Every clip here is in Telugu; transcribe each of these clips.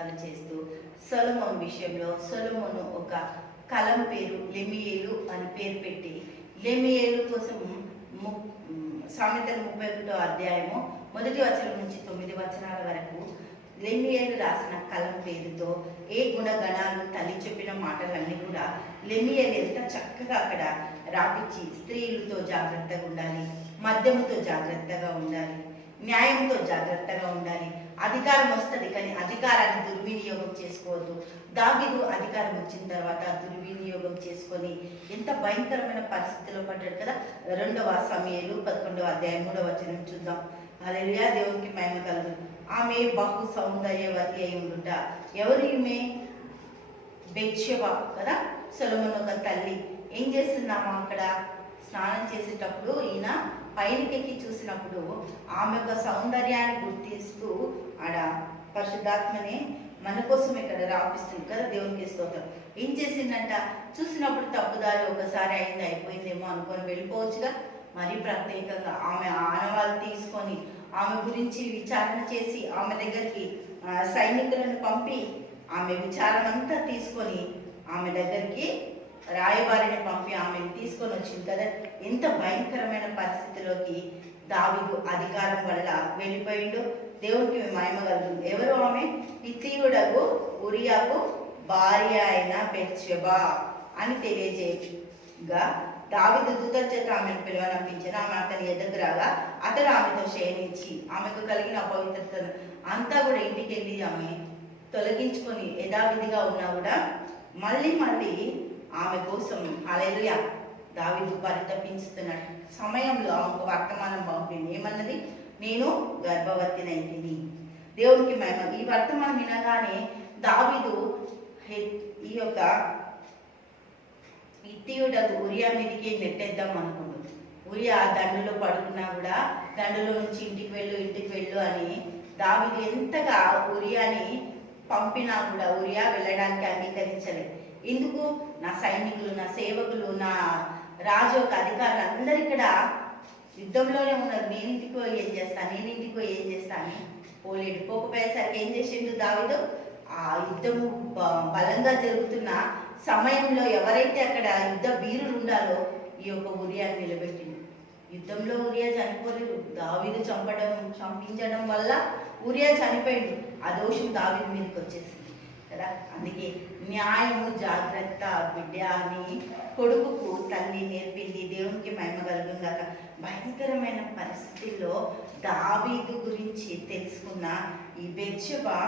ప్రయత్నాలు చేస్తూ సొలొమోను విషయంలో సొలొమోను ఒక కలం పేరు లెమియేలు అని పేరు పెట్టి లెమియేలు కోసం సామెతలు 31వ అధ్యాయము 1వ వచనం నుంచి 9 వచనాల వరకు లెమియేలు రాసిన కలం పేరుతో ఏ గుణగణాలు తల్లి చెప్పిన మాటలన్నీ కూడా లెమియేలు ఎంత చక్కగా అక్కడ రాపించి స్త్రీలతో జాగ్రత్తగా ఉండాలి, మద్యముతో జాగ్రత్తగా ఉండాలి, న్యాయంతో జాగ్రత్తగా ఉండాలి. అధికారం వస్తుంది కానీ అధికారాన్ని దుర్వినియోగం చేసుకోవద్దు. దావీదు అధికారం వచ్చిన తర్వాత దుర్వినియోగం చేసుకొని ఎంత భయంకరమైన పరిస్థితిలో పడ్డాడు కదా. 2వ సమూయేలు 11వ అధ్యాయం 3వ వచనం చూద్దాం. హల్లెలూయా, దేవునికి మహిమ కలుగు. ఆమె బహు సౌందర్యవతి అయి ఉండుట. ఎవరు ఈమె? బెత్షెబా కదా, సొలొమోను ఒక తల్లి. ఏం చేస్తున్నామా అక్కడ? స్నానం చేసేటప్పుడు ఈయన పైనకెక్కి చూసినప్పుడు ఆమె యొక్క సౌందర్యాన్ని గుర్తిస్తూ ఆడ పరిశుద్ధాత్మని మన కోసం ఇక్కడ రాపిస్తుంది కదా. దేవునికి స్తోత్రం. ఏం చేసిందంట? చూసినప్పుడు తప్పుదారి ఒకసారి అయింది, అయిపోయిందేమో అనుకొని వెళ్ళిపోవచ్చుగా. మరీ ప్రత్యేకంగా ఆమె ఆనవాళ్ళు తీసుకొని ఆమె గురించి విచారణ చేసి ఆమె దగ్గరికి సైనికులను పంపి ఆమె విచారణ అంతా తీసుకొని ఆమె దగ్గరికి రాయబారిని పంపి ఆమెను తీసుకొని వచ్చింది కదా. ఎంత భయంకరమైన పరిస్థితిలోకి దావీదు అధికారం వల్ల వెళ్ళిపోయిండు. దేవునికి మహిమ కలుగుతుంది. ఎవరు ఆమె? హిత్తీయుడగు ఉరియాకు భార్య అయిన బెత్షెబా అని తెలియజేయగా దావీదు దూతల చేత ఆమెను పిలువనంపించిన. ఆమె అతని ఎదుగు రాగా అతడు ఆమెతో శయనించి ఆమెకు కలిగిన అపవిత్రతను అంతా కూడా ఇంటికి వెళ్ళి ఆమె తొలగించుకొని యథావిధిగా ఉన్నా కూడా మళ్ళీ ఆమె కోసం హల్లెలూయా దావీదు పరితపించుతున్నాడు. సమయంలో ఆమెకు వర్తమానం పంపింది. ఏమన్నది? నేను గర్భవతినైతిని. దేవునికి మహిమ. ఈ వర్తమానం వినగానే దావీదు ఈ యొక్క హిత్తీయుడగు ఉరియా మీదకి నెట్టేద్దాం అనుకుంటుంది. ఉరియా దండులో పడుకున్నా కూడా దండులో నుంచి ఇంటికి వెళ్ళు అని దావీదు ఎంతగా ఉరియాని పంపినా కూడా ఉరియా వెళ్ళడానికి అంగీకరించలేదు. ఎందుకు? నా సైనికులు, నా సేవకులు, నా రాజు యొక్క అధికారులు అందరు ఇక్కడ యుద్ధంలోనే ఉన్నారు. నేను ఇంటికి పోయి ఏం చేస్తాను పోలేడు. పోకపోయేసరికి ఏం చేసిండు దావీదు? ఆ యుద్ధము బలంగా జరుగుతున్న సమయంలో ఎవరైతే అక్కడ యుద్ధ వీరులు ఉండాలో ఈ యొక్క ఉరియాని నిలబెట్టింది. యుద్ధంలో ఉరియా చనిపోలేదు. దావీదు చంపించడం వల్ల ఉరియా చనిపోయిండు. ఆ దోషం దావీదు మీదకి వచ్చేసింది కదా. అందుకే న్యాయము జాగ్రత్త బిడ్డ అని కొడుకుకు తల్లి నేర్పింది. దేవునికి మహిమ కలుగును గాక. భయంకరమైన పరిస్థితుల్లో దావీదు గురించి తెలుసుకున్న ఈ బెత్షెబా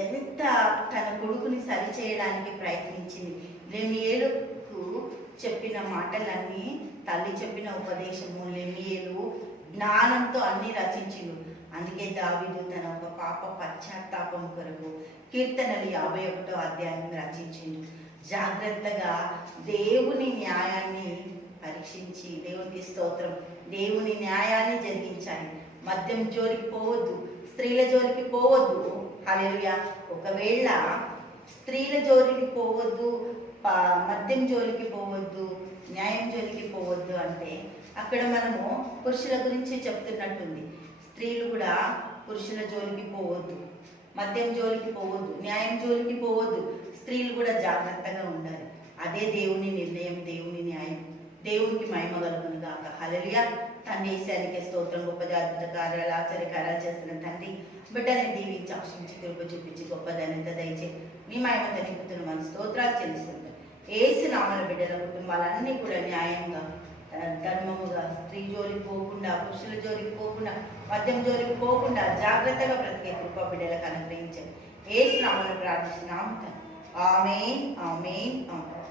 ఎంత తన కొడుకుని సరిచేయడానికి ప్రయత్నించింది. లెమియేలుకు చెప్పిన మాటలన్నీ, తల్లి చెప్పిన ఉపదేశము, లెమియేలు జ్ఞానంతో అన్ని రచించిండు. అందుకే దావీదు తన ఒక పాప పశ్చాత్తాపం కొరకు కీర్తనలు 51వ అధ్యాయం రచించిండు. జాగ్రత్తగా దేవుని న్యాయాన్ని పరీక్షించి, దేవునికి స్తోత్రం, దేవుని న్యాయాన్ని జరిగించాలి. మద్యం జోలికి పోవద్దు, స్త్రీల జోలికి పోవద్దు. హల్లెలూయా. ఒకవేళ స్త్రీల జోలికి పోవద్దు, మద్యం జోలికి పోవద్దు, న్యాయం జోలికి పోవద్దు అంటే అక్కడ మనము పురుషుల గురించి చెప్తున్నట్టుంది. స్త్రీలు కూడా పురుషుల జోలికి పోవద్దు, మద్యం జోలికి పోవద్దు, న్యాయం జోలికి పోవద్దు. స్త్రీలు కూడా జాగ్రత్తగా ఉండాలి. అదే దేవుని నిర్ణయం, దేవుని న్యాయం. దేవునికి మహిమ కలుగును గాక. హల్లెలూయా. తండ్రి యేసయ్యకే స్తోత్రం. గొప్ప అద్భుత కార్యాలు, ఆశ్చర్యకార్యాలు చేస్తున్న తండ్రి, బిడ్డని దీవించి ఆశించి కృప చూపించి గొప్పదనంత దయచే నీ మహిమతో నింపుతున్న మన స్తోత్రాలు చెల్లిస్తుంటాం. యేసు నామమున బిడ్డల కుటుంబాలన్నీ కూడా న్యాయంగా, ధర్మముగా, స్త్రీ జోలికి పోకుండా, పురుషుల జోలికి పోకుండా, మద్యం జోలికి పోకుండా జాగ్రత్తగా బ్రతికే కృప బిడ్డలకు అనుగ్రహించండి. యేసు నామమున ప్రార్థిస్తున్నాము. ఆమేన్, ఆమేన్, ఆమేన్.